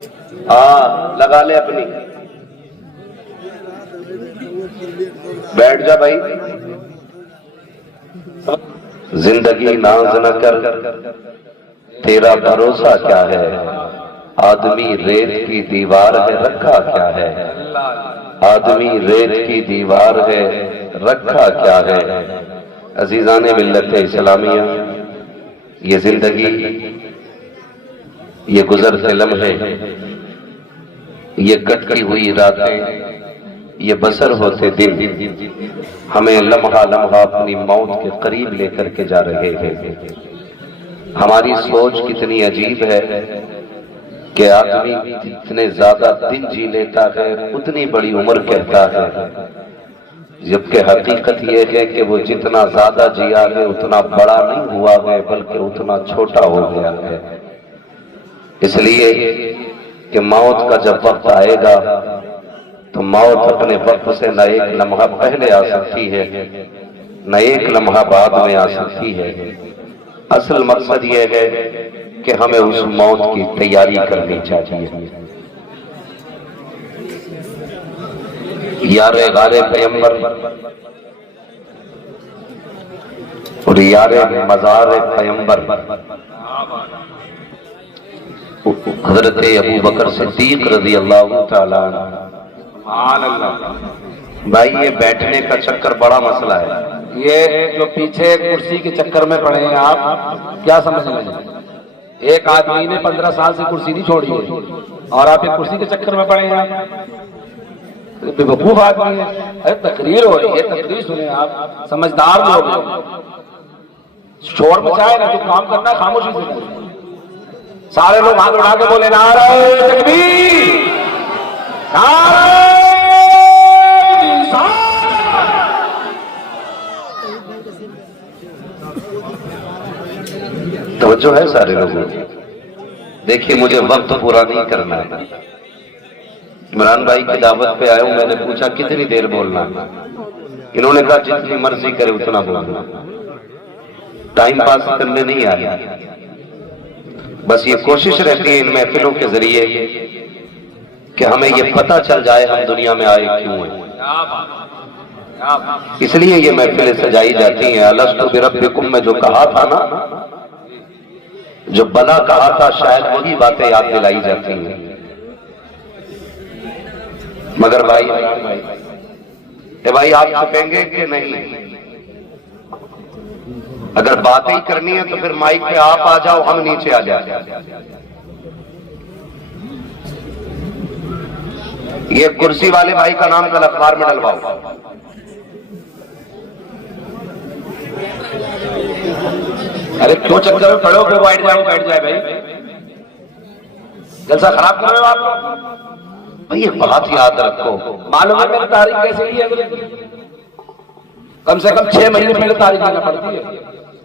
لگا لے اپنی، بیٹھ جا بھائی۔ زندگی ناز نہ کر، تیرا بھروسہ کیا ہے، آدمی ریت کی دیوار ہے رکھا کیا ہے، آدمی ریت کی دیوار ہے رکھا کیا ہے۔ عزیزان ملت اسلامیہ، یہ زندگی، یہ گزرتے لمحے، یہ کٹتی ہوئی راتیں، یہ بسر ہوتے دن ہمیں لمحہ لمحہ اپنی موت کے قریب لے کر کے جا رہے ہیں۔ ہماری سوچ کتنی عجیب ہے کہ آدمی جتنے زیادہ دن جی لیتا ہے اتنی بڑی عمر کہتا ہے، جبکہ حقیقت یہ ہے کہ وہ جتنا زیادہ جیا ہے اتنا بڑا نہیں ہوا ہے بلکہ اتنا چھوٹا ہو گیا ہے۔ اس لیے کہ موت کا جب وقت آئے گا تو موت اپنے وقت سے نہ ایک لمحہ پہلے آ سکتی ہے نہ ایک لمحہ بعد میں آ سکتی ہے۔ اصل مقصد یہ ہے کہ ہمیں اس موت کی تیاری کرنی چاہیے۔ یار غار پیمبر اور یار مزار پیمبر حضرت ابوبکر صدیق رضی اللہ تعالیٰ عنہ۔ بھائی یہ بیٹھنے کا چکر بڑا مسئلہ ہے۔ یہ جو پیچھے کرسی کے چکر میں پڑے ہیں آپ کیا سمجھ رہے ہیں؟ ایک آدمی نے 15 سال سے کرسی نہیں چھوڑی ہے اور آپ ایک کرسی کے چکر میں پڑے ہیں۔ آپ بے وقوف آدمی ہے۔ ارے تقریر ہو رہی ہے، تقریر سنیں آپ، سمجھدار لوگ ہیں۔ شور مچائے نا، جو کام کرنا ہے خاموشی سے کریں۔ سارے لوگ ہاتھ اٹھا کے بولے نعرہ تکبیر، نعرہ توجہ ہے سارے لوگوں؟ دیکھیے مجھے وقت پورا نہیں کرنا ہے۔ عمران بھائی کی دعوت پہ آیا ہوں، میں نے پوچھا کتنی دیر بولنا ہے، انہوں نے کہا جتنی مرضی کرے اتنا بولنا، ٹائم پاس کرنے نہیں آیا۔ بس یہ کوشش رہتی ہے ان محفلوں کے ذریعے کہ ہمیں یہ پتہ چل جائے ہم دنیا میں آئے کیوں ہیں۔ اس لیے یہ محفلیں سجائی جاتی ہیں۔ الست بربکم میں جو کہا تھا نا، جو بلا کہا تھا، شاید وہی باتیں یاد دلائی جاتی ہیں۔ مگر بھائی آپ چھپیں گے کہ نہیں؟ اگر باتیں ہی کرنی ہے تو پھر مائک پہ آپ آ جاؤ، ہم نیچے آ جائیں۔ یہ کرسی والے بھائی کا نام کل اخبار میں ڈلواؤ۔ ارے دو چکر میں پڑھو پھر بیٹھ جائے بھائی، جلسہ خراب کر رہے ہو آپ۔ بھائی ایک بات یاد رکھو، معلوم ہے میری تاریخ کیسے لی ہے؟ کم سے کم 6 مہینے پہلے تاریخ لینا پڑتی ہے۔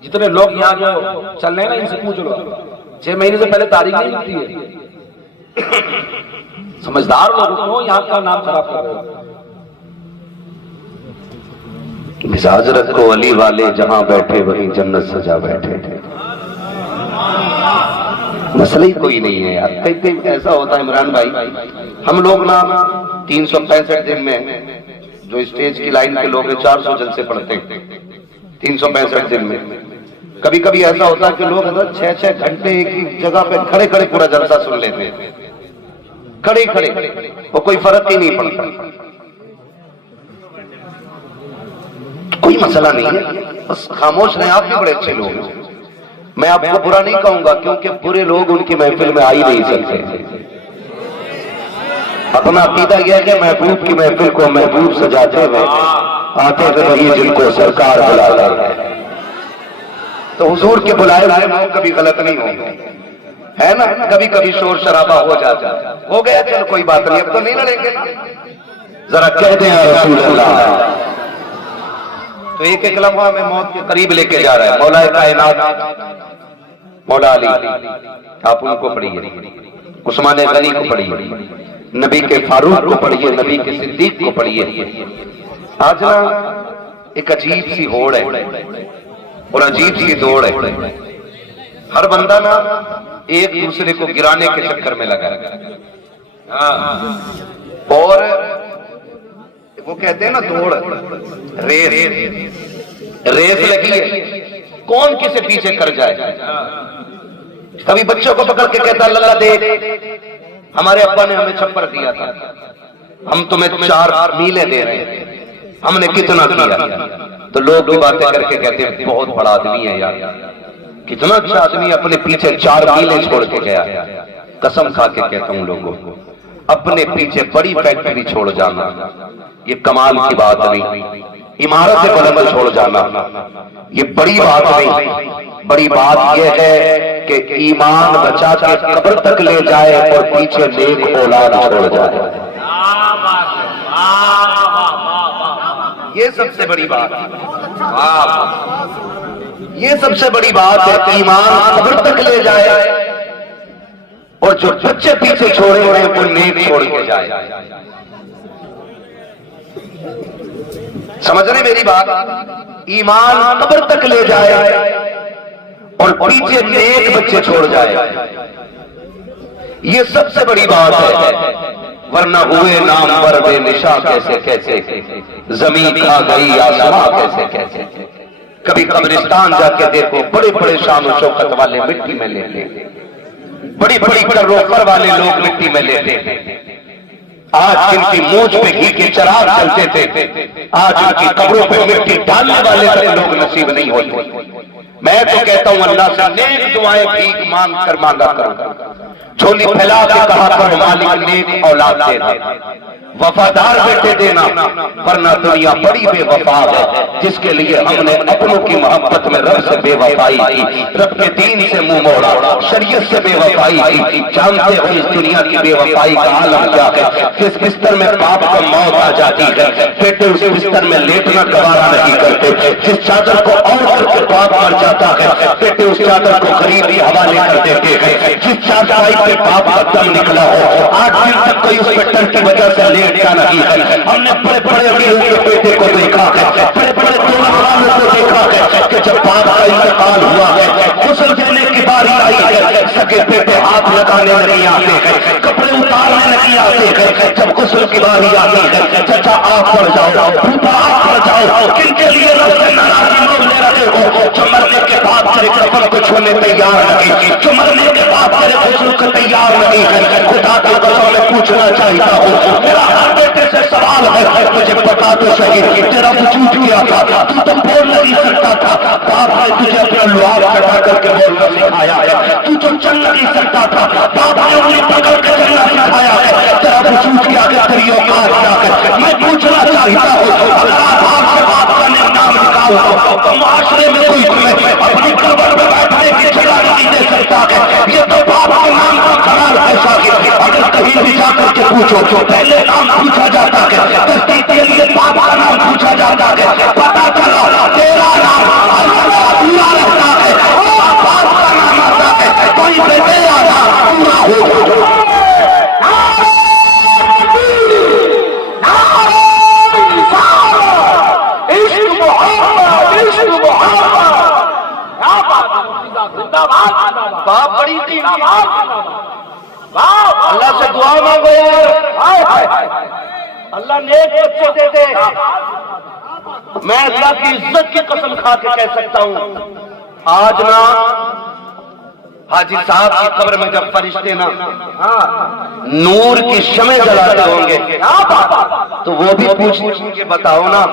جتنے لوگ یہاں جو چل رہے ہیں نا ان سے پوچھ لو، 6 مہینے سے پہلے تاریخ نہیں ملتی ہے۔ سمجھدار لوگ ہو، یہاں کا نام خراب کر رہے ہو۔ مزاج رکھو علی والے جہاں بیٹھے وہیں جنت سجا بیٹھے تھے۔ مسئلہ ہی کوئی نہیں ہے یار۔ کئی ایسا ہوتا ہے عمران بھائی، ہم لوگ نا 365 دن میں جو اسٹیج کی لائن کے لوگ ہیں 400 جلسے پڑھتے ہیں 365 دن میں۔ کبھی کبھی ایسا ہوتا ہے کہ لوگ 6 گھنٹے ایک ہی جگہ پہ کھڑے کھڑے پورا جلسہ سن لیتے ہیں، کھڑے کھڑے، وہ کوئی فرق ہی نہیں پڑتا۔ کوئی مسئلہ نہیں ہے، بس خاموش رہیں۔ آپ بھی بڑے اچھے لوگ ہیں، میں آپ کو برا نہیں کہوں گا کیونکہ برے لوگ ان کی محفل میں آ ہی نہیں سکتے۔ اپنا عقیدہ یہ ہے کہ محبوب کی محفل کو محبوب سجاتے ہوئے آتے ہوئے وہی جن کو سرکار بلاتا ہے۔ تو حضور کے بلائے ہوئے لوگ کبھی غلط نہیں ہوں گے، ہے نا؟ کبھی کبھی شور شرابہ ہو جاتا ہے، ہو گیا چل کوئی بات نہیں، اب تو نہیں لڑیں گے، ذرا کہہ دیں یا رسول اللہ۔ تو ایک ایک لمحہ ہمیں موت کے قریب لے کے جا رہا ہے۔ مولا کائنات مولا علی، آپ ان کو پڑھیے، عثمان غنی کو پڑھیے، نبی کے فاروق کو پڑھیے، نبی کے صدیق کو پڑھیے۔ آج نا ایک عجیب سی ہوڑ ہے اور عجیب سی دوڑ ہے۔ ہر بندہ نا ایک دوسرے کو گرانے کے چکر میں لگا اور وہ کہتے ہیں نا دوڑ ریس لگی ہے، کون کسے پیچھے کر جائے. کبھی بچوں کو پکڑ کے کہتا اللہ دیکھ ہمارے ابا نے ہمیں چھپر دیا تھا، ہم تمہیں 4 میلیں دے رہے ہیں، ہم نے کتنا کیا؟ تو لوگ بھی باتیں کر کے کہتے ہیں بہت بڑا آدمی ہے یار، کتنا اچھا آدمی اپنے پیچھے 4 میلیں چھوڑ کے گیا. قسم کھا کے کہتا ہوں لوگوں کو، اپنے پیچھے بڑی فیکٹری چھوڑ جانا یہ کمال کی بات نہیں، عمارت بلند چھوڑ جانا یہ بڑی بات نہیں. بڑی بات یہ ہے کہ ایمان بچا کے قبر تک لے جائے اور پیچھے نیک اولاد چھوڑ جائے. یہ سب سے بڑی بات، یہ سب سے بڑی بات ہے. ایمان قبر تک لے جائے اور جو بچے پیچھے چھوڑے ہوئے وہ نیک چھوڑ کے جائے. سمجھ رہے میری بات؟ ایمان قبر تک لے جائے اور پیچھے نیک بچے چھوڑ جائے، یہ سب سے بڑی بات ہے. ورنہ ہوئے نامور بے نشاں کیسے کیسے، زمین کھا گئی آسماں کیسے کیسے. کبھی قبرستان جا کے دیکھو، بڑے بڑے شان و شوکت والے مٹی میں لیتے، بڑی بڑی روفر والے لوگ مٹی میں لیتے. آج جن کی مونچھ پہ گھی کے چراغ چلتے تھے، آج ان کی قبروں پہ مٹی ڈالنے والے لوگ نصیب نہیں ہوتے. میں تو کہتا ہوں اللہ سے نیک دعائیں بھیک مانگ کر مانگا کرو، جھولی پھیلا کے کہا کرو مالک نیک اولاد دینا، وفادار بیٹے دینا، ورنہ دنیا بڑی بے وفا ہے جس کے لیے ہم نے اپنوں کی محبت میں رب سے بے وفائی کی، رب کے دین سے منہ موڑا، شریعت سے بے وفائی کی. جانتے ہو اس دنیا کی بے وفائی کا عالم کیا ہے؟ جس بستر میں باپ کو موت آ جاتی ہے بیٹے اس بستر میں لیٹنا گوارا نہیں کرتے. جس چادر کو اوڑھ کر کے باپ مر جاتا ہے بیٹے اس چادر کو غریب کے حوالے کر دیتے ہیں. جس چارپائی پہ باپ کا دم نکلا ہو آج دن تک کوئی اس پہ ڈر کی وجہ سے لیٹا نہیں ہے. ہم نے بڑے بڑے امیروں کے بیٹے کو دیکھا ہے، بڑے بڑے دولت والوں کو دیکھا ہے کہ جب باپ کا انتقال ہوا ہے غسل دینے کی باری آئی ہے، سگے بیٹے ہاتھ لگانے نہیں آتے ہیں، کپڑے اتارنے نہیں آتے ہیں. جب غسل کی باری آتی ہے چچا آپ پڑ جاؤ، پھوپھا آپ پڑ جاؤ، کن کے لیے رب سے ناراضی مول لے رہے ہو؟ جو مرنے کے بعد تیرے کفن کو چھونے تیار نہیں، جو مرنے کے بعد تیرے غسل کو تیار نہیں ہے. خدا کی قسم میں پوچھنا چاہتا ہوں، میرا ہر بیٹے سے سوال ہے مجھے بتا تو صحیح، تیرا وجود کیا تھا؟ تو بول نہیں سکتا تھا، باپ نے تجھے اپنا لعاب چڑھا کر کے بولنا سکھایا ہے. تو چل نہیں سکتا تھا، باپ نے انہیں پکڑ کے چلنا سکھایا ہے. تیرا وجود کیا کہ تیری اوقات کیا ہے؟ میں پوچھنا چاہتا ہوں، اگر آپ سے باپ کا نام نکال دو تو معاشرے میں کوئی تمہیں اپنی قبر میں بیٹھنے کی جگہ نہیں دے سکتا ہے. یہ تو باپ کے نام کا قرار ایسا ہے، اگر کہیں بھی جا کر کے پوچھو پہلے نام پوچھا جاتا ہے، تصدیق کے لیے باپ کا نام پوچھا جاتا ہے. پتا چلا تیرا نام پورا رہتا ہے، باپ کا نام آتا ہے کوئی بیٹے آتا پورا ہو. باپ بڑی اللہ سے دعا مانگو یار، اللہ نیک بچے دے دے. میں اللہ کی عزت کی قسم کھا کے کہہ سکتا ہوں آج نا حاجی صاحب کی قبر میں جب فرشتے نا نور کی شمع جلاتے ہوں گے تو وہ بھی پوچھیں گے بتاؤ نا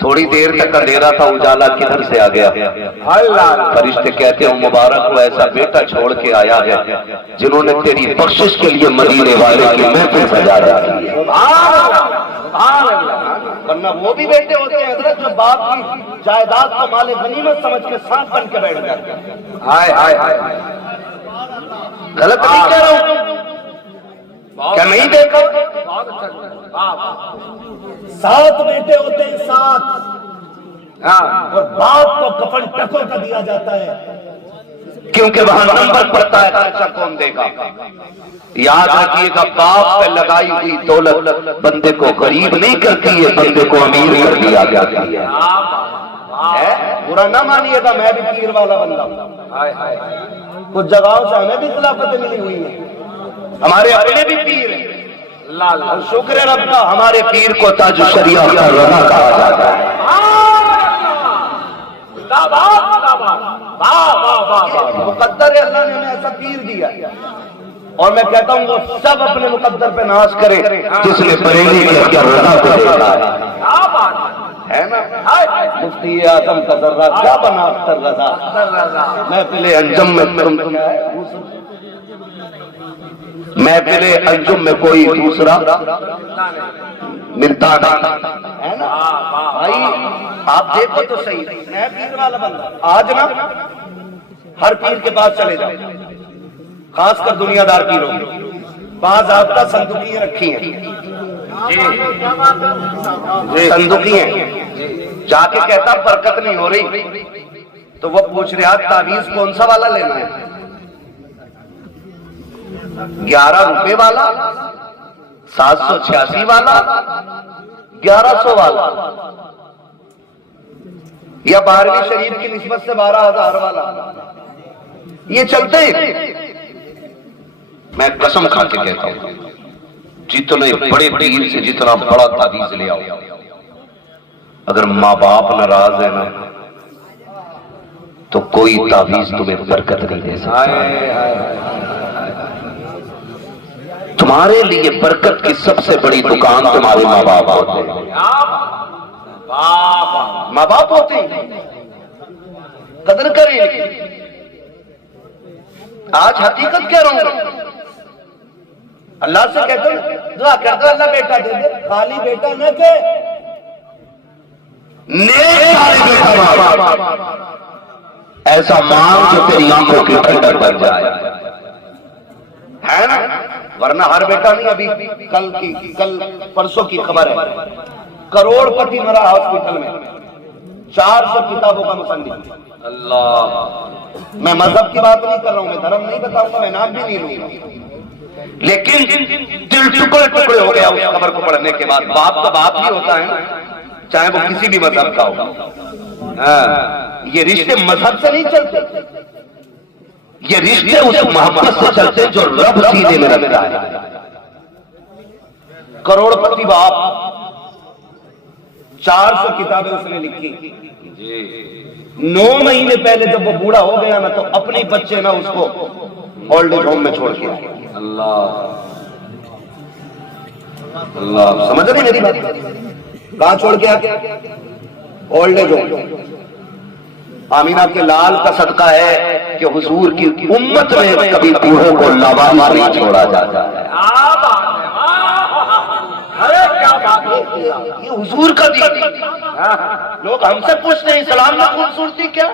تھوڑی دیر تک اندھیرا تھا اجالا کدھر سے آ گیا؟ فرشتے کہتے ہیں مبارک ہو ایسا بیٹا چھوڑ کے آیا ہے جنہوں نے تیری بخشش کے لیے مدینے والے کی محفل سجا رکھی ہے. ورنہ وہ بھی بیٹے ہوتے ہیں حضرت جو باپ کی جائیداد کو مال غنیمت سمجھ کے سانپ بن کے بیٹھ جاتے ہیں. غلط نہیں کہہ رہا ہوں کیا نہیں دیکھا؟ 7 بیٹے ہوتے ہیں 7 اور باپ کو کفن ٹکوں کا دیا جاتا ہے کیونکہ وہاں نمبر پڑتا ہے خرچہ کون دے گا. یاد رکھیے گا باپ پہ لگائی ہوئی دولت بندے کو غریب نہیں کرتی ہے، بندے کو امیر کر دیا جاتی ہے. برا نہ مانیے گا میں بھی پیر والا بندہ ہوں. کچھ جگہوں سے ہمیں بھی خلافتیں ملی ہوئی ہیں، ہمارے اپنے بھی پیر ہیں، اور شکر ہے رب کا ہمارے پیر کو تاج شریعت کا رضا کہا جاتا ہے۔ مقدر ہے، اللہ نے ہمیں ایسا پیر دیا، اور میں کہتا ہوں وہ سب اپنے مقدر پہ ناز کرے جس نے بریلی کے رضا کو دیکھا ہے نا۔ مفتی اعظم کا ذرہ کیا بنا اختر رضا، محفل انجم میں محفل انجم میں کوئی دوسرا ملتا ہے نا۔ بھائی آپ دیکھو تو صحیح، میں پیر والا بندہ، آج نا ہر پیر کے پاس چلے جاؤ، خاص کر دنیا دار پیروں میں بعض آفتہ صندوقیاں رکھی ہیں، صندوقیاں جا کے کہتا برکت نہیں ہو رہی، تو وہ پوچھ رہا تعویذ کون سا والا لینا ہے، 11 روپے والا، 786 والا، 1100 والا، یا 12ویں شریف کی نسبت سے 12,000 والا، یہ چلتے ہیں۔ میں قسم کھا کے کہتا ہوں جتنے بڑے پیر سے جتنا بڑا تعویذ لے آؤ، اگر ماں باپ ناراض ہے نا تو کوئی تعویذ تمہیں برکت نہیں دے سکتا۔ تمہارے لیے برکت کی سب سے بڑی دکان تمہارے ماں باپ ہوتے ہیں، ماں باپ ہوتے ہیں، قدر کریں۔ آج حقیقت کہہ رہا ہوں، اللہ سے کہتے ہیں دعا کرتا اللہ بیٹا دے دے، خالی بیٹا نہ کہ ایسا مانگ جو تیری آنکھوں کی ٹھنڈک بن جائے، ہے نا۔ ورنہ ہر بیٹا نہیں، ابھی کل پرسوں کی خبر ہے، کروڑ پتی مرا ہاسپٹل میں، 400 کتابوں کا مصنف۔ اللہ، میں مذہب کی بات نہیں کر رہا ہوں، میں دھرم نہیں بتاؤں گا، میں نام بھی نہیں لوں گا، لیکن دل ٹکڑے ٹکڑے ہو گیا اس خبر کو پڑھنے کے بعد۔ باپ کا باپ ہی ہوتا ہے نا، چاہے وہ کسی بھی مذہب کا ہو۔ یہ رشتے مذہب سے نہیں چلتے، یہ رشتے اس محبت سے چلتے جو رب سینے میں رکھتا ہے۔ کروڑ پتی باپ، 400 کتابیں اس نے لکھی، 9 مہینے پہلے جب وہ بوڑھا ہو گیا نا تو اپنے بچے نا اس کو اولڈ ایج ہوم میں چھوڑ کے آئے۔ اللہ اللہ، سمجھ رہے میری بات؟ کہاں چھوڑ کے آئے؟ Old age home. آمینہ کے لال کا صدقہ ہے کہ حضور کی امت میں کبھی بوڑھوں کو لاوارث نہیں چھوڑا جاتا ہے۔ یہ حضور کا دین۔ لوگ ہم سے پوچھتے ہیں اسلام میں خوبصورتی کیا؟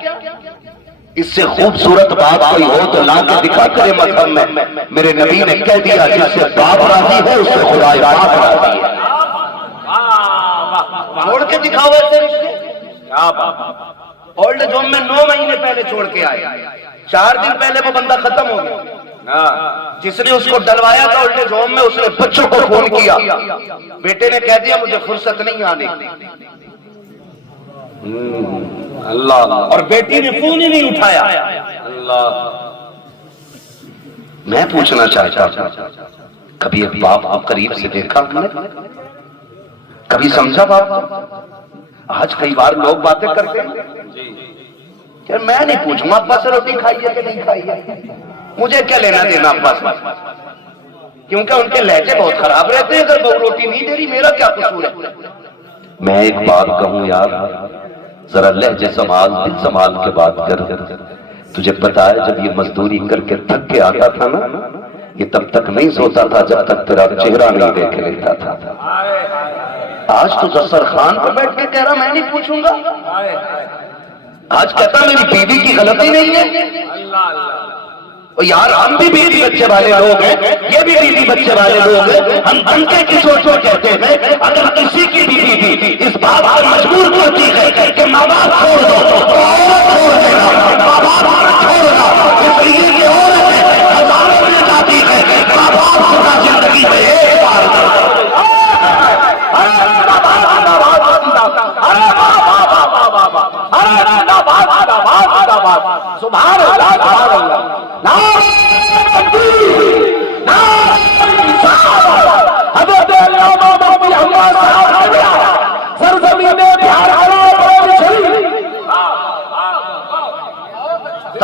اس سے خوبصورت بات کوئی ہو تو لا کے دکھا کرے مذہب میں۔ میرے نبی نے کہہ دیا جس سے باپ راضی ہے اس سے خدا پاک راضی ہے۔ چھوڑ کے دکھاؤ ایسے رشتے۔ اولڈ ایج ہوم میں 9 مہینے پہلے چھوڑ کے آئے، 4 دن پہلے وہ بندہ ختم ہو گیا۔ جس نے اس کو ڈلوایا تھا اولڈ ایج ہوم میں، اس نے بچوں کو فون کیا، بیٹے نے کہہ دیا مجھے فرصت نہیں آنے کی، اللہ، اور بیٹی نے فون ہی نہیں اٹھایا۔ اللہ، میں پوچھنا چاہتا ہوں کبھی ایک باپ کو قریب سے دیکھا ہم نے؟ کبھی سمجھا باپ کو؟ آج کئی بار لوگ باتیں کرتے ہیں کہ میں نہیں پوچھوں گا ابا سے روٹی کھائی ہے کہ نہیں کھائی ہے، مجھے کیا لینا دینا ابا سے، کیونکہ ان کے لہجے بہت خراب رہتے ہیں، اگر بہو روٹی نہیں دے رہی میرا کیا قصور ہے۔ میں ایک بات کہوں یار، ذرا لہجے سنبھال، دل سنبھال کے بات کر۔ تجھے پتا ہے جب یہ مزدوری کر کے تھک کے آتا تھا نا، یہ تب تک نہیں سوتا تھا جب تک تیرا چہرہ نہیں دیکھ لیتا تھا۔ آج تو دسترخوان پہ بیٹھ کے کہہ رہا میں نہیں پوچھوں گا، آج کہتا میری بیوی کی غلطی نہیں ہے۔ یار ہم بھی بیوی بچے والے لوگ ہیں، یہ بھی بیوی بچے والے لوگ ہیں، ہم بنتے کی سوچ کو کہتے ہیں اگر کسی کی بھی بیوی اس بات پر مجبور کرتی ہے کہ ماں باپ چھوڑ دو تو چھوڑ دینا، ماں باپ چھوڑنا اس لیے کہ عورتیں ہزاروں میں جاتی ہے، ماں باپ پورا زندگی میں ایک بار سبحان اللہ، سبحان اللہ، لا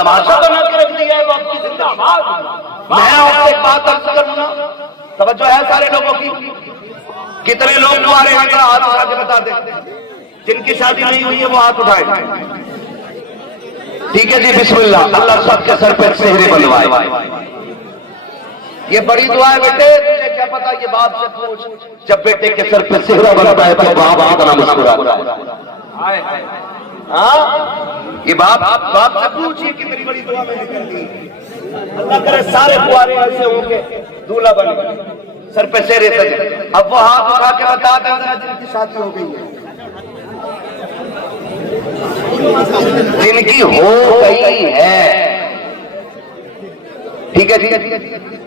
تماشا بنا کے رکھ دیا ہے وقت کی زندگی۔ میں آپ سے ایک بات عرض کروں نا، توجہ ہے سارے لوگوں کی؟ کتنے لوگ تمہارے یہاں کا ہاتھ اٹھا کے بتا دیں جن کی شادی نہیں ہوئی ہے وہ ہاتھ اٹھائے؟ ٹھیک ہے جی، بسم اللہ، اللہ سب کے سر پہ سہرے بنوائے۔ یہ بڑی دعا ہے بیٹے، تجھے کیا پتا، یہ باپ سے پوچھ، جب بیٹے کے سر پہ سہرا بنتا ہے تو باپ اتنا مسکراتا ہے۔ ہاں، یہ باپ سے پوچھئے کتنی بڑی دعا میں نے کر دی۔ اللہ کرے سارے کنوارے ایسے ہوں گے دولہا بنے، سر پہ سہرے سجے۔ اب وہ ہاتھ اٹھا کے بتا دیں جن کی شادی ہو گئی ہے، جن کی ہو گئی ہے۔ ٹھیک ہے جی،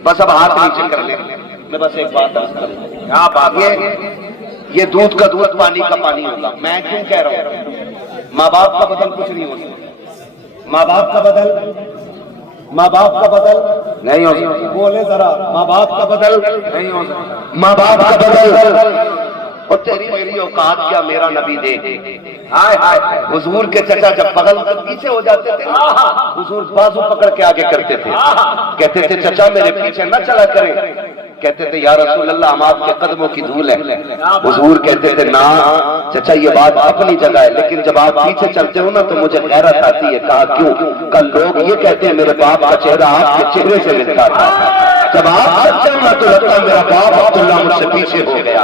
بس اب ہاتھ نیچے کر لیں۔ میں بس ایک بات عرض کروں، کیا بات یہ دودھ کا دودھ پانی کا پانی ہوگا۔ میں کیوں کہہ رہا ہوں؟ ماں باپ کا بدل کچھ نہیں ہو سکتا، ماں باپ کا بدل نہیں ہو سکتا۔ بولے ذرا، ماں باپ کا بدل نہیں ہو سکتا، ماں باپ کا بدل۔ اور تیری میری اوقات کیا میرا نبی دے، ہائے ہائے، حضور کے چچا جب بغل سے پیچھے ہو جاتے تھے حضور بازو پکڑ کے آگے کرتے تھے، کہتے تھے چچا میرے پیچھے نہ چلا کریں، کہتے تھے یا رسول اللہ ہم آپ کے قدموں کی دھول ہیں۔ حضور کہتے تھے نا چچا یہ بات اپنی جگہ ہے، لیکن جب آپ پیچھے چلتے ہو نا تو مجھے غیرت آتی ہے۔ کہا کیوں؟ کل لوگ یہ کہتے ہیں میرے باپ کا چہرہ آپ کے چہرے سے ملتا تھا، جب آپ سچے ہو نا تو لگتا ہے میرا باپ عبداللہ مجھ سے پیچھے ہو گیا۔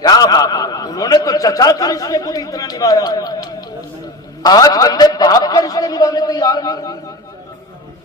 کیا بات، انہوں نے تو چچا کے رشتے کو بھی اتنا نبھایا۔ آج بندے باپ کے رشتے نبھانے تیار نہیں،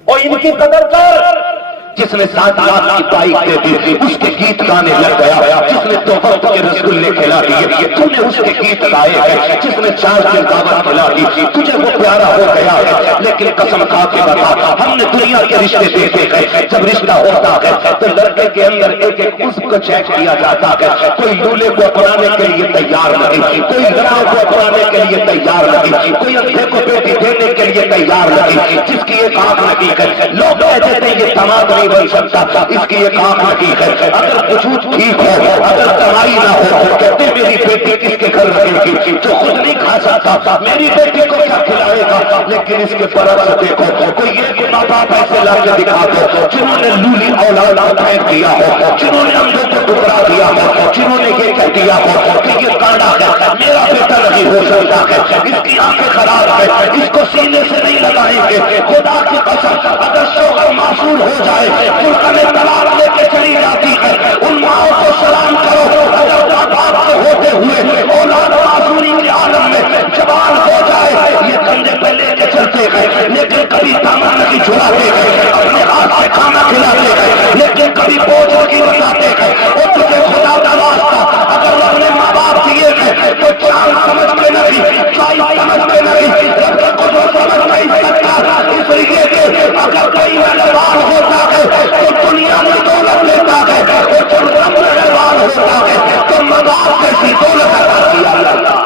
اور ان کی قدر کر۔ جس نے 7 لاکھ کی بائک دے دی اس کے گیت گانے لگ گیا، جس نے 2 وقت کے رسگلے کھلا دیے تو نے اس کے گیت گائے ہیں، جس نے 4 دن دعوت کھلا دی تجھے وہ پیارا ہو گیا ہے۔ لیکن قسم کھا کے بتا، ہم نے دنیا کے رشتے دیکھے ہیں، جب رشتہ ہوتا ہے تو لڑکے کے اندر ایک ایک اس کو چیک کیا جاتا ہے۔ کوئی لولے کو اپنانے کے لیے تیار نہیں، کوئی لڑکے کو اپنانے کے لیے تیار نہیں، کوئی اندھے کو بیٹی دینے کے لیے تیار نہیں۔ جس کی ایک آنکھ لگی ہے لوگ کہتے ہیں یہ دماد نہیں بن سکتا، اس کی ایک آنکھ لگی ہے۔ اگر وجود ٹھیک ہو، اگر کمائی نہ ہو، کہتے میری بیٹی کس کے گھر رہے گی، جو خود نہیں کھا سکتا میری بیٹی کو کیا کھلائے گا۔ لیکن اس کے برعکس دیکھو، کوئی ایک ماں باپ ایسے لا کے دکھا دو جنہوں نے لولی اولاد پھینک دیا ہو، جنہوں نے اندھوں کو ٹکرا دیا ہو، جنہوں نے یہ کہہ دیا ہو کہ یہ کانا ہے میرا بیٹا نہیں ہو سکتا ہے، اس کی آنکھیں خراب ہے، اس کو سینے سے نہیں لگائیں گے۔ خدا کی قسم اگر شوہر معصوم ہو جائے میں طلاق لے کے چلی جاتی ہے، ان ماؤں کو سلام کرو اگر ماں باپ سے ہوتے ہوئے اولاد معصومی کے عالم میں جوان ہو جائے، یہ کندھے پہ لے کے چلتے ہیں لیکن کبھی دامن نہیں چھڑاتے ہیں، اپنے ہاتھ سے کھانا کھلاتے ہیں لیکن کبھی بوجھ نہیں بتاتے ہیں۔ اور تجھے خدا کا واسطہ اگر اپنے ماں باپ دیے ہیں تو چاند سمجھ کے نہیں، چائی سمجھ کے نہیں، جب تک کو جو سمجھ نہیں سکتا، اس لیے کہ اگر کوئی نوجوان ہوتا ہے تو دنیا میں دولت لیتا ہے، اور جب نوجوان ہوتا ہے تو مذاق جیسی دولت عطا کیا اللہ۔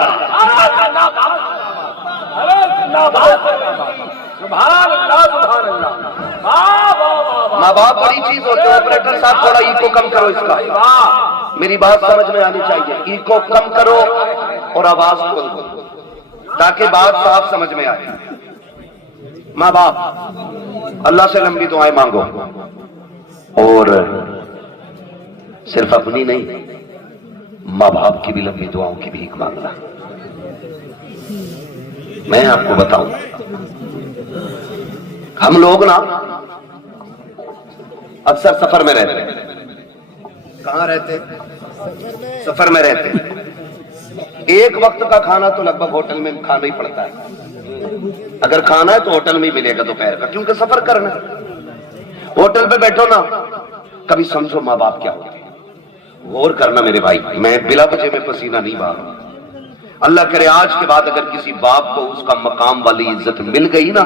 ماں باپ بڑی چیز ہوتے ہیں۔ آپریٹر صاحب تھوڑا ایکو کم کرو اس کا، میری بات سمجھ میں آنی چاہیے۔ ایکو کم کرو اور آواز کھول دو تاکہ بات صاف سمجھ میں آئے۔ ماں باپ اللہ سے لمبی دعائیں مانگو، اور صرف اپنی نہیں ماں باپ کی بھی لمبی دعاؤں کی بھیک مانگنا۔ میں آپ کو بتاؤں، ہم لوگ نا اکثر سفر میں رہتے ہیں۔ کہاں رہتے؟ سفر میں رہتے ہیں۔ ایک وقت کا کھانا تو لگ بھگ ہوٹل میں کھانا ہی پڑتا ہے، اگر کھانا ہے تو ہوٹل میں ہی ملے گا دوپہر کا، کیونکہ سفر کرنا ہے۔ ہوٹل پہ بیٹھو نا، کبھی سمجھو ماں باپ کیا ہوتے ہیں، غور کرنا میرے بھائی، میں بلا وجہ میں پسینہ نہیں بہا رہا۔ اللہ کرے آج کے بعد اگر کسی باپ کو اس کا مقام والی عزت مل گئی نا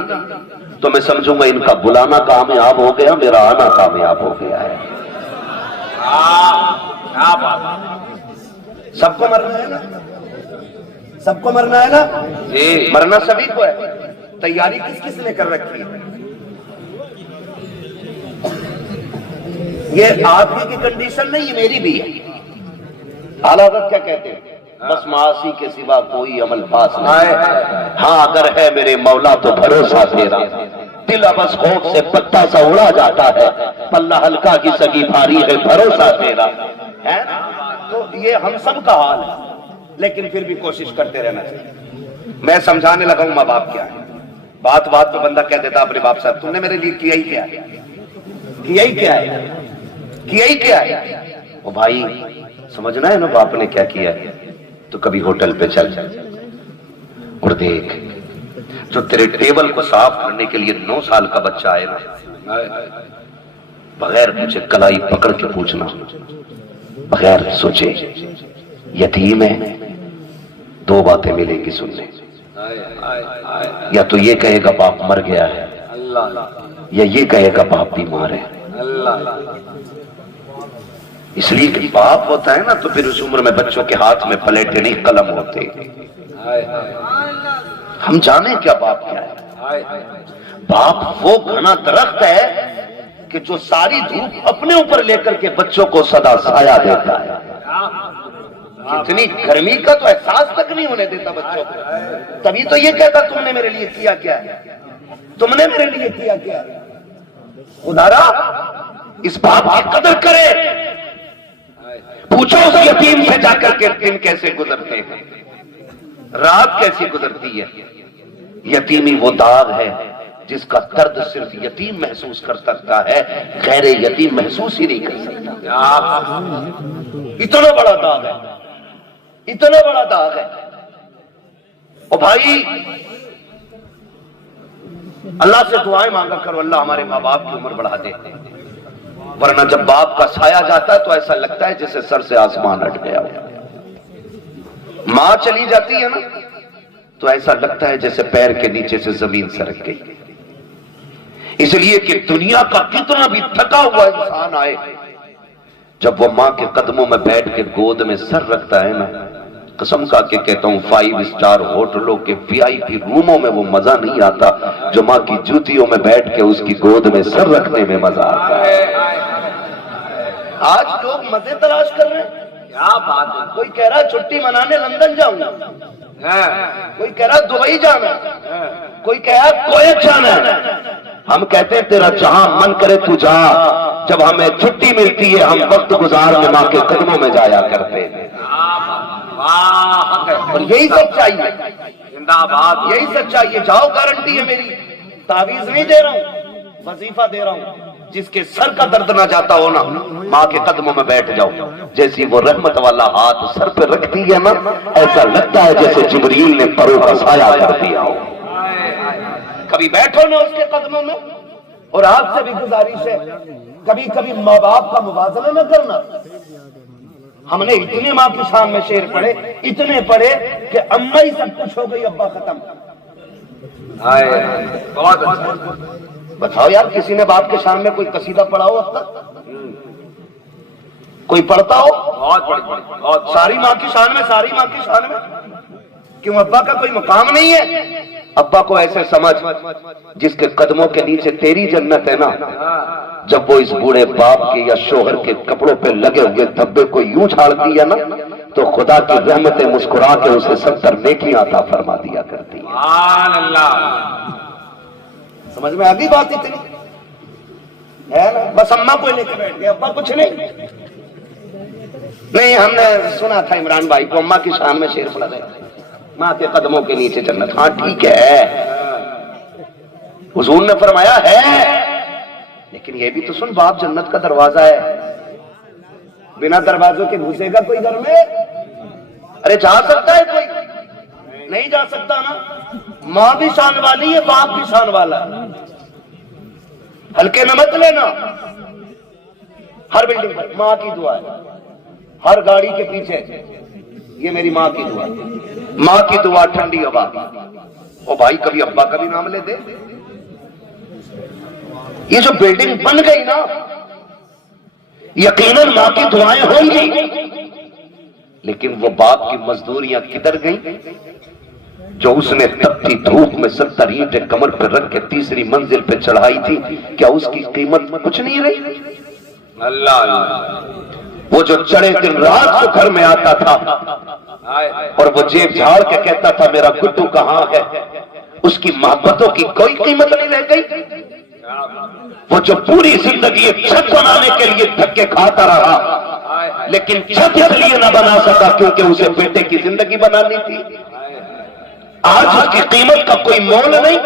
تو میں سمجھوں گا ان کا بلانا کامیاب ہو گیا، میرا آنا کامیاب ہو گیا ہے۔ سب کو مرنا ہے نا، سب کو مرنا ہے نا جی، مرنا سبھی کو ہے۔ تیاری کس کس نے کر رکھی ہے؟ یہ آپ کی کنڈیشن نہیں، یہ میری بھی ہے۔ اعلیٰ حضرت کیا کہتے ہیں؟ بس معاصی کے سوا کوئی عمل پاس نہیں. ہاں اگر ہے میرے مولا تو بھروسہ تیرا. دل بس خوف سے پتا سا اڑا جاتا ہے, پلہ ہلکا کی سگی بھاری ہے بھروسہ تیرا ہے. تو یہ ہم سب کا حال ہے, لیکن پھر بھی کوشش کرتے رہنا چاہیے. میں سمجھانے لگا ہوں ماں باپ کیا ہے. بات بات پہ بندہ کہہ دیتا اپنے باپ صاحب تم نے میرے لیے کیا ہی کیا ہے, کیا ہی کیا ہے, کیا ہی کیا ہے. او بھائی سمجھنا ہے نا باپ نے کیا کیا ہے, تو کبھی ہوٹل پہ چل اور دیکھ جو تیرے ٹیبل کو صاف کرنے کے لیے 9 سال کا بچہ آئے نا, بغیر مجھے کلائی پکڑ کے پوچھنا, بغیر سوچے یتیم ہے, 2 باتیں ملیں گی سننے. یا تو یہ کہے گا باپ مر گیا ہے, یا یہ کہے گا باپ بیمار ہے. اس لیے کہ باپ ہوتا ہے نا تو پھر اس عمر میں بچوں کے ہاتھ میں پلیٹیں نہیں قلم ہوتے. ہم جانے کیا باپ کیا ہے. باپ وہ گھنا درخت ہے کہ جو ساری دھوپ اپنے اوپر لے کر کے بچوں کو سدا سایہ دیتا ہے. اتنی گرمی کا تو احساس تک نہیں ہونے دیتا بچوں کو. تبھی تو یہ کہتا تم نے میرے لیے کیا کیا ہے, تم نے میرے لیے کیا کیا ہے. خدارا اس باپ کی قدر کرے. پوچھو اس یتیم سے جا کر کے دن کیسے گزرتے ہیں, رات کیسی گزرتی ہے. یتیمی وہ داغ ہے جس کا درد صرف یتیم محسوس کر سکتا ہے, غیر یتیم محسوس ہی نہیں کر سکتا. اتنا بڑا داغ ہے, اتنا بڑا داغ ہے. او بھائی اللہ سے دعائیں مانگا کرو, اللہ ہمارے ماں باپ کی عمر بڑھا دے. ورنہ جب باپ کا سایہ جاتا ہے تو ایسا لگتا ہے جیسے سر سے آسمان ہٹ گیا ہو. ماں چلی جاتی ہے نا تو ایسا لگتا ہے جیسے پیر کے نیچے سے زمین سرک گئی. اس لیے کہ دنیا کا کتنا بھی تھکا ہوا انسان آئے, جب وہ ماں کے قدموں میں بیٹھ کے گود میں سر رکھتا ہے نا, قسم کھا کے کہتا ہوں 5 اسٹار ہوٹلوں کے VIP روموں میں وہ مزہ نہیں آتا جو ماں کی جوتیوں میں بیٹھ کے اس کی گود میں سر رکھنے میں مزہ آتا ہے. آج لوگ مزے تلاش کر رہے ہیں. کیا بات ہے, کوئی کہہ رہا ہے چھٹی منانے لندن جاؤں گا, کوئی کہہ رہا دبئی جانا, کوئی کہہ رہا کویت جانا. ہم کہتے ہیں تیرا جہاں من کرے تو جا, جب ہمیں چھٹی ملتی ہے ہم وقت گزارنے ماں کے قدموں میں جایا کرتے ہیں. اور یہی سچائی ہے, یہی سچائی ہے. جاؤ, گارنٹی ہے میری, تعویذ نہیں دے رہا ہوں, وظیفہ دے رہا ہوں. جس کے سر کا درد نہ جاتا ہو نا, ماں کے قدموں میں بیٹھ جاؤ. جیسی وہ رحمت والا ہاتھ سر پہ رکھتی ہے نا, ایسا لگتا ہے جیسے جبریل نے پروں کا سایہ کر دیا ہو. کبھی بیٹھو نا اس کے قدموں میں. اور آپ سے بھی گزارش ہے, کبھی کبھی ماں باپ کا موازنہ نہ کرنا. ہم نے اتنے ماں کی شان میں شعر پڑھے, اتنے پڑھے کہ اماں ہی سب کچھ ہو گئی, ابا ختم. بہت اچھا. بتاؤ یار, کسی نے باپ کے شان میں کوئی قصیدہ پڑھا ہو اب تک؟ کوئی پڑھتا ہو؟ بہت ساری ماں کی شان میں, ساری ماں کی شان میں. کیوں ابا کا کوئی مقام نہیں ہے؟ ابا کو ایسے سمجھ جس کے قدموں کے نیچے تیری جنت ہے نا, جب وہ اس بوڑھے باپ کے یا شوہر کے کپڑوں پہ لگے ہوئے دھبے کو یوں چھاڑ دیا نا, تو خدا کی رحمتیں مسکرا کے اسے 70 نیکیاں عطا فرما دیا کرتی. سبحان اللہ. سمجھ میں آگئی بات اتنی ہے نا. بس اماں کو لے کے بیٹھ گئے, ابا کچھ نہیں. نہیں, ہم نے سنا تھا عمران بھائی کو اماں کی شان میں شعر پڑھا گیا, ماں کے قدموں کے نیچے جنت. ہاں ٹھیک ہے, حضور نے فرمایا ہے, لیکن یہ بھی تو سن, باپ جنت کا دروازہ ہے. بنا دروازوں کے گھسے گا کوئی گھر میں؟ ارے جا سکتا ہے کوئی؟ نہیں جا سکتا نا. ماں بھی شان والی ہے, باپ بھی شان والا ہے. ہلکے نہ مت لینا. ہر بلڈنگ پر ماں کی دعا ہے, ہر گاڑی کے پیچھے یہ میری ماں کی دعا. ماں کی دعا, ٹھنڈی ہوا. او بھائی کبھی ابا کا بھی نام لے دے. یہ جو بلڈنگ بن گئی نا, یقیناً ماں کی دعائیں ہوں گی, لیکن وہ باپ کی مزدوریاں کدھر گئیں جو اس نے تپتی دھوپ میں 70 اینٹیں کمر پہ رکھ کے 3ری منزل پہ چڑھائی تھی؟ کیا اس کی قیمت کچھ نہیں رہی؟ اللہ. وہ جو چڑھے دن رات کو گھر میں آتا تھا, اور وہ جیب جھاڑ کے کہتا تھا میرا گڈو کہاں ہے، اس کی محبتوں کی کوئی قیمت نہیں رہ گئی۔ وہ جو پوری زندگی ایک چھت بنانے کے لیے دھکے کھاتا رہا، لیکن چھت اس لیے نہ بنا سکا کیونکہ اسے بیٹے کی زندگی بنانی تھی۔ آج اس کی قیمت کا کوئی مول نہیں۔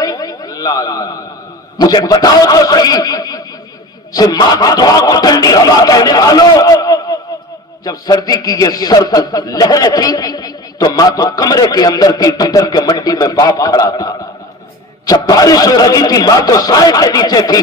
مجھے بتاؤ تو صحیح، سے ماں کی دعا کو ٹھنڈی ہوا کہنے والوں، جب سردی کی یہ سرد لہریں تھی تو ماں تو کمرے کے اندر تھی، ٹھٹر کے منڈی میں باپ کھڑا تھا۔ جب بارش ہو رہی تھی ماں تو سائے کے نیچے تھی،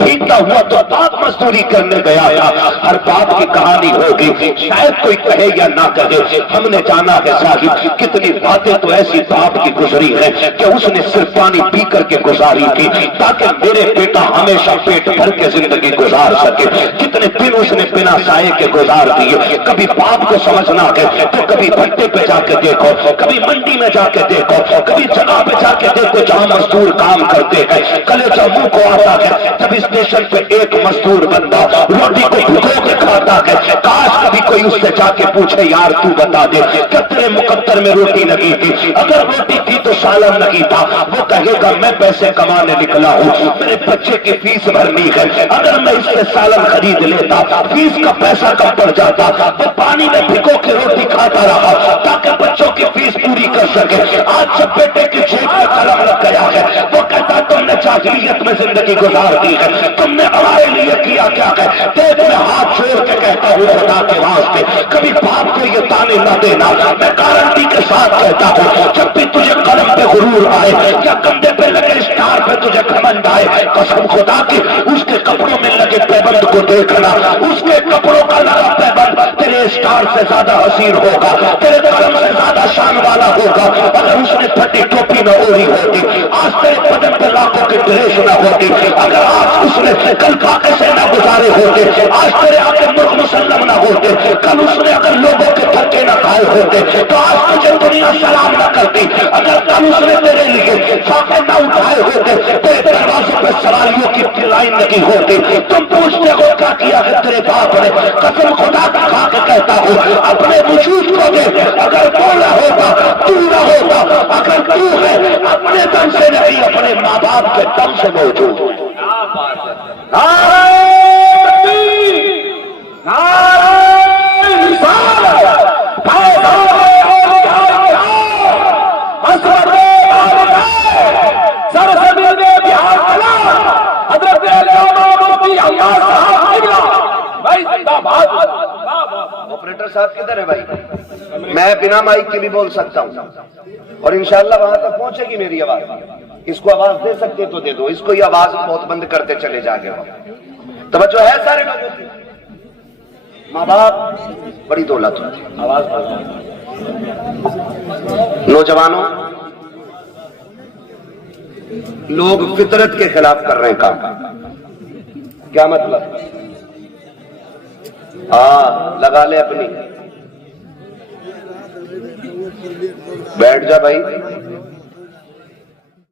بھیگتا ہوا تو باپ مزدوری کرنے گیا تھا۔ ہر باپ کی کہانی ہوگی، شاید کوئی کہے یا نہ کہے، ہم نے جانا ہے صاحب کتنی باتیں تو ایسی باپ کی گزری ہیں کہ اس نے صرف پانی پی کر کے گزاری تھی تاکہ میرے بیٹا ہمیشہ پیٹ بھر کے زندگی گزار سکے۔ کتنے دن اس نے بنا سائے کے گزار دیے۔ کبھی باپ کو سمجھنا ہے تو کبھی بھٹے پہ جا کے دیکھو، کبھی منڈی میں جا کے دیکھو، کبھی جگہ پہ جا کے دیکھو جہاں مزدور کام کرتے ہیں، کلیجہ منہ کو آتا ہے جب اسٹیشن پہ ایک مزدور بندہ روٹی کو بھگو کے کھاتا ہے۔ کاش کبھی کوئی اس سے جا کے پوچھے یار تو بتا دے کہ تیرے مقدر میں روٹی لگی تھی، اگر روٹی تھی تو سالن لگی تھا۔ وہ کہے گا میں پیسے کمانے نکلا ہوں، میرے بچے کی فیس بھرنی ہے، اگر میں اس سے سالن خرید لیتا فیس کا پیسہ کم پڑ جاتا۔ وہ پانی میں بھگو کے روٹی کھاتا رہا تاکہ بچوں کی فیس پوری کر سکے۔ آج جب بیٹے کی جیب میں قلم لگ گیا ہے وہ کہتا تم نے جاہلیت میں زندگی گزار دی ہے، تم نے ہمارے لیے کیا کیا ہے۔ دیکھ میں ہاتھ چھوڑ کے کہتا ہوں خدا کے واسطے کبھی باپ کو یہ تانے نہ دینا۔ میں گارنٹی کے ساتھ کہتا ہوں جب بھی تجھے قلم پہ غرور آئے یا کندھے پہ لگے اسٹار پہ تجھے گھمنڈ آئے، قسم خدا کی اس کے کپڑوں میں لگے پیبند کو دیکھنا، اس کے کپڑوں کا لگا پیبند تیرے اسٹار سے زیادہ حسین ہوگا، تیرے قلم سے زیادہ شان والا ہوگا۔ اگر اس نے پھٹی ٹوپی نہ اوڑھی ہوتی، آج تیرے بدن پہ لاکھوں کی ڈریس نہ ہوتی، اگر آج اس نے کل فاقے سے نہ گزارے ہوتے، آج تیرے آگے مرغ مسلم نہ ہوتے، کل اس نے اگر لوگوں کے دھکے نہ کھائے ہوتے تو آج تجھے دنیا سلام نہ کرتی، اگر کل اس نے تیرے لیے فاقے نہ اٹھائے ہوتے، تیرے دروازے پہ سواریوں کی لائن لگی ہوتی۔ تم پوچھتے ہو کیا کیا ہے تیرے باپ نے؟ قسم خدا کا کھا کے کہتا ہوں اپنے وجود کو دے، اگر وہ نہ ہوگا تو نہ ہوگا، اگر تو ہے اپنے دم سے نہیں اپنے ماں باپ کے دم سے موجود۔ آپریٹر صاحب کدھر ہے بھائی؟ میں بنا مائک کے بھی بول سکتا ہوں اور انشاءاللہ وہاں تک پہنچے گی میری آواز۔ اس کو آواز دے سکتے تو دے دو، اس کو یہ آواز بہت بند کرتے چلے جا گے۔ توجہ ہے سارے لوگوں کی؟ ماں باپ بڑی دولت ہوتی ہے۔ آواز نوجوانوں، لوگ فطرت کے خلاف کر رہے ہیں کام۔ کیا مطلب؟ لگا لے اپنی، بیٹھ جا بھائی،